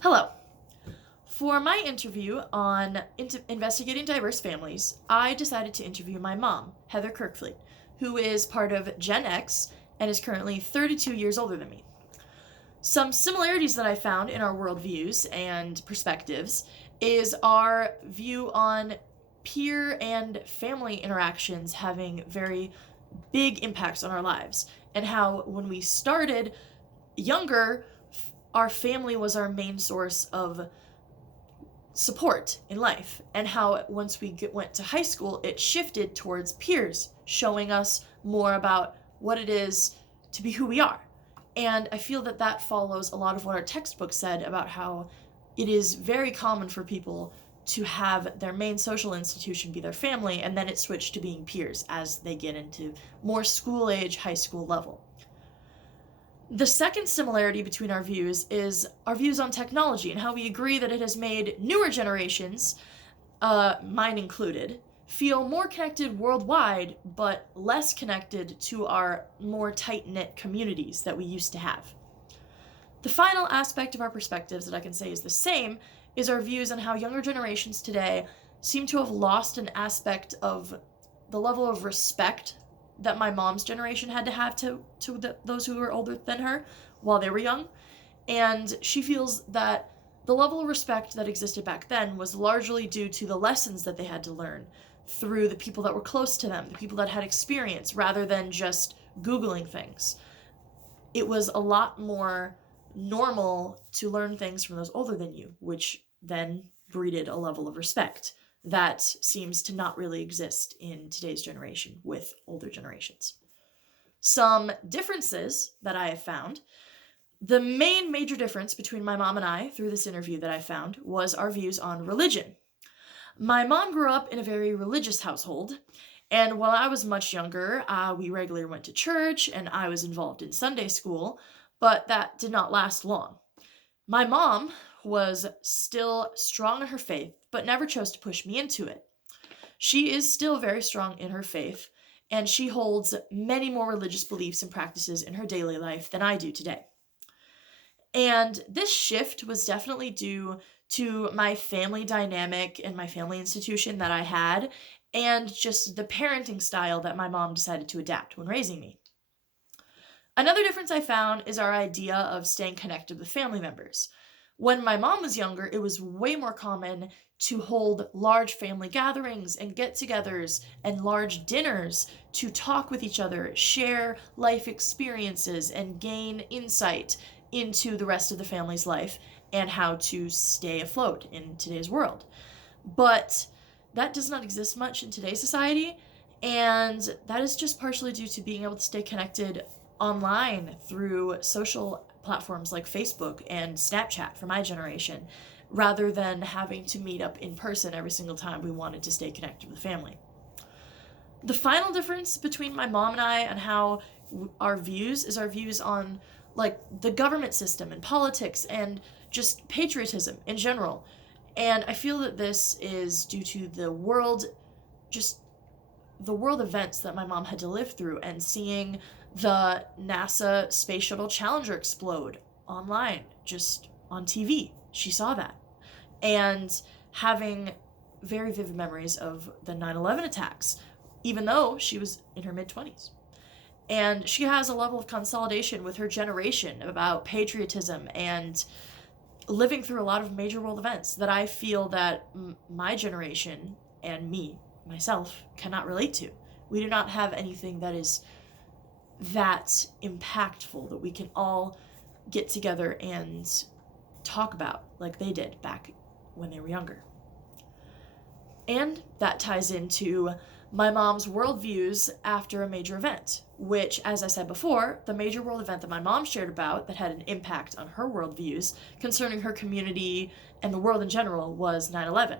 Hello. For my interview on investigating diverse families, I decided to interview my mom, Heather Kirkfleet, who is part of Gen X and is currently 32 years older than me. Some similarities that I found in our worldviews and perspectives is our view on peer and family interactions having very big impacts on our lives, and how when we started younger, our family was our main source of support in life, and how once we went to high school, it shifted towards peers, showing us more about what it is to be who we are. And I feel that that follows a lot of what our textbook said about how it is very common for people to have their main social institution be their family, and then it switched to being peers as they get into more school age, high school level. The second similarity between our views is our views on technology and how we agree that it has made newer generations, mine included, feel more connected worldwide, but less connected to our more tight-knit communities that we used to have. The final aspect of our perspectives that I can say is the same is our views on how younger generations today seem to have lost an aspect of the level of respect that my mom's generation had to have to those who were older than her while they were young. And she feels that the level of respect that existed back then was largely due to the lessons that they had to learn through the people that were close to them, the people that had experience, rather than just Googling things. It was a lot more normal to learn things from those older than you, which then breeded a level of respect that seems to not really exist in today's generation with older generations. Some differences that I have found. The main major difference between my mom and I through this interview that I found was our views on religion. My mom grew up in a very religious household, and while I was much younger, we regularly went to church and I was involved in Sunday school, but that did not last long. My mom was still strong in her faith, but never chose to push me into it. She is still very strong in her faith, and she holds many more religious beliefs and practices in her daily life than I do today. And this shift was definitely due to my family dynamic and my family institution that I had, and just the parenting style that my mom decided to adapt when raising me. Another difference I found is our idea of staying connected with family members. When my mom was younger, it was way more common to hold large family gatherings and get-togethers and large dinners to talk with each other, share life experiences, and gain insight into the rest of the family's life and how to stay afloat in today's world. But that does not exist much in today's society, and that is just partially due to being able to stay connected online through social platforms like Facebook and Snapchat for my generation, rather than having to meet up in person every single time we wanted to stay connected with family. The final difference between my mom and I and how our views is our views on like the government system and politics and just patriotism in general. And I feel that this is due to the world events that my mom had to live through, and seeing the NASA Space Shuttle Challenger explode online, just on TV. She saw that. And having very vivid memories of the 9/11 attacks, even though she was in her mid-20s. And she has a level of consolidation with her generation about patriotism and living through a lot of major world events that I feel that my generation and myself, cannot relate to. We do not have anything that is that impactful that we can all get together and talk about like they did back when they were younger. And that ties into my mom's worldviews after a major event, which, as I said before, the major world event that my mom shared about that had an impact on her worldviews concerning her community and the world in general was 9/11.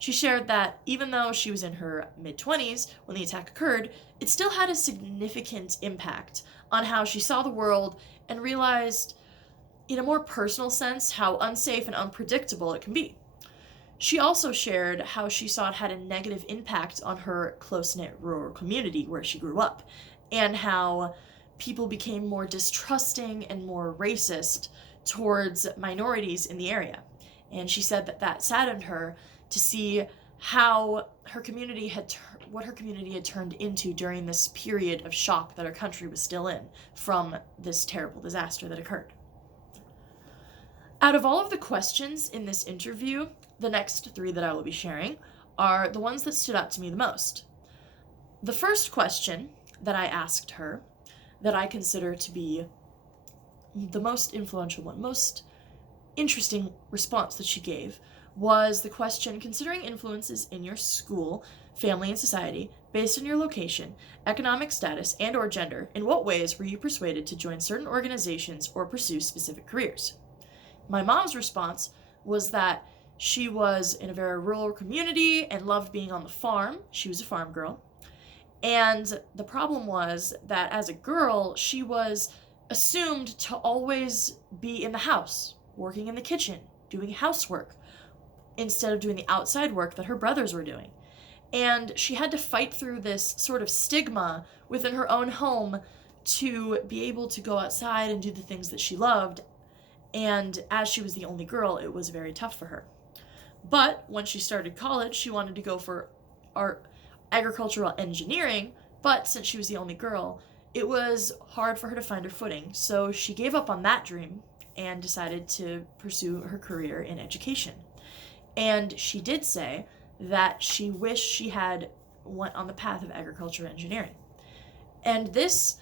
She shared that even though she was in her mid-20s when the attack occurred, it still had a significant impact on how she saw the world and realized, in a more personal sense, how unsafe and unpredictable it can be. She also shared how she saw it had a negative impact on her close-knit rural community where she grew up, and how people became more distrusting and more racist towards minorities in the area. And she said that that saddened her to see how her community had what her community had turned into during this period of shock that our country was still in from this terrible disaster that occurred. Out of all of the questions in this interview, the next 3 that I will be sharing are the ones that stood out to me the most. The first question that I asked her, that I consider to be the most influential one, most interesting response that she gave, was the question: considering influences in your school, family, and society based on your location, economic status, and or gender, in what ways were you persuaded to join certain organizations or pursue specific careers? My mom's response was that she was in a very rural community and loved being on the farm. She was a farm girl. And the problem was that as a girl, she was assumed to always be in the house, working in the kitchen, doing housework, instead of doing the outside work that her brothers were doing. And she had to fight through this sort of stigma within her own home to be able to go outside and do the things that she loved. And as she was the only girl, it was very tough for her. But when she started college, she wanted to go for agricultural engineering, but since she was the only girl, it was hard for her to find her footing. So she gave up on that dream and decided to pursue her career in education. And she did say that she wished she had went on the path of agricultural engineering. And this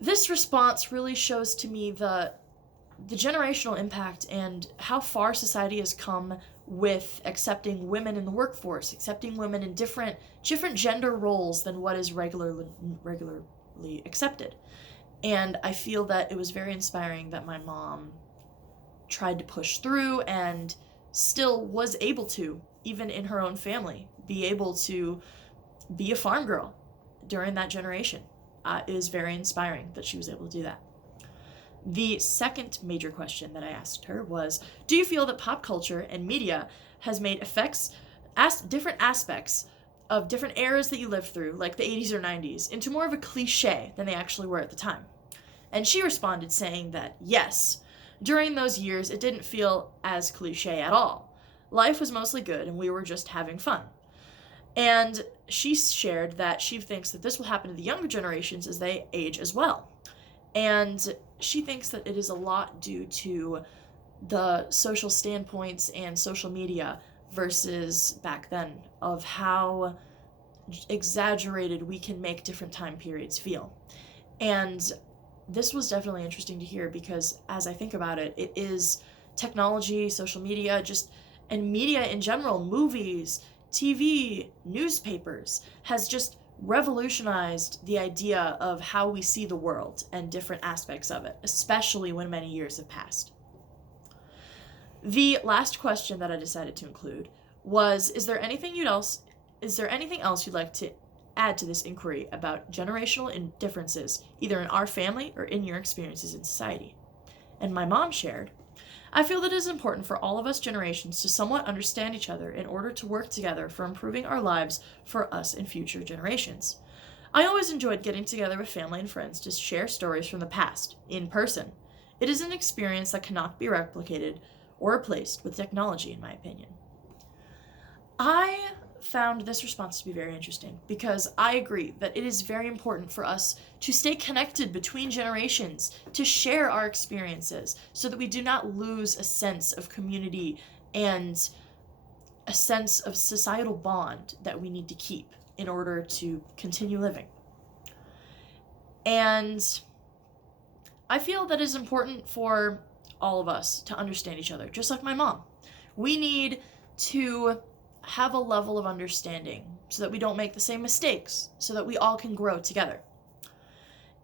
response really shows to me the generational impact and how far society has come with accepting women in the workforce, accepting women in different gender roles than what is regularly accepted. And I feel that it was very inspiring that my mom tried to push through and still was able to, even in her own family, be able to be a farm girl during that generation. It is very inspiring that she was able to do that. The second major question that I asked her was, do you feel that pop culture and media has made different aspects of different eras that you lived through, like the 80s or 90s, into more of a cliche than they actually were at the time? And she responded saying that yes, during those years it didn't feel as cliche at all. Life was mostly good and we were just having fun. And she shared that she thinks that this will happen to the younger generations as they age as well. And she thinks that it is a lot due to the social standpoints and social media versus back then, of how exaggerated we can make different time periods feel. And this was definitely interesting to hear because as I think about it, it is technology, social media, and media in general, movies, TV, newspapers, has just revolutionized the idea of how we see the world and different aspects of it, especially when many years have passed. The last question that I decided to include was, is there anything else you'd like to add to this inquiry about generational differences, either in our family or in your experiences in society? And my mom shared, I feel that it is important for all of us generations to somewhat understand each other in order to work together for improving our lives for us and future generations. I always enjoyed getting together with family and friends to share stories from the past, in person. It is an experience that cannot be replicated or replaced with technology, in my opinion. I found this response to be very interesting because I agree that it is very important for us to stay connected between generations, to share our experiences so that we do not lose a sense of community and a sense of societal bond that we need to keep in order to continue living. And I feel that it is important for all of us to understand each other, just like my mom. We need to have a level of understanding so that we don't make the same mistakes, so that we all can grow together.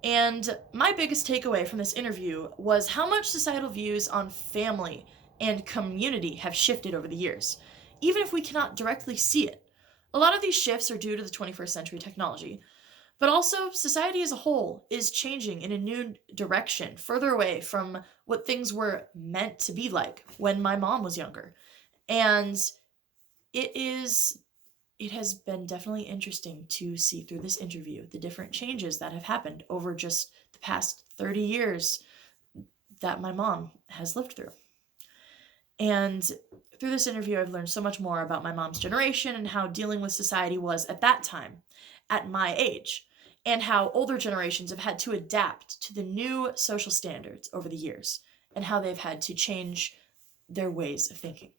And my biggest takeaway from this interview was how much societal views on family and community have shifted over the years, even if we cannot directly see it. A lot of these shifts are due to the 21st century technology, but also society as a whole is changing in a new direction, further away from what things were meant to be like when my mom was younger. And it has been definitely interesting to see through this interview the different changes that have happened over just the past 30 years, that my mom has lived through. And through this interview, I've learned so much more about my mom's generation and how dealing with society was at that time, at my age, and how older generations have had to adapt to the new social standards over the years, and how they've had to change their ways of thinking.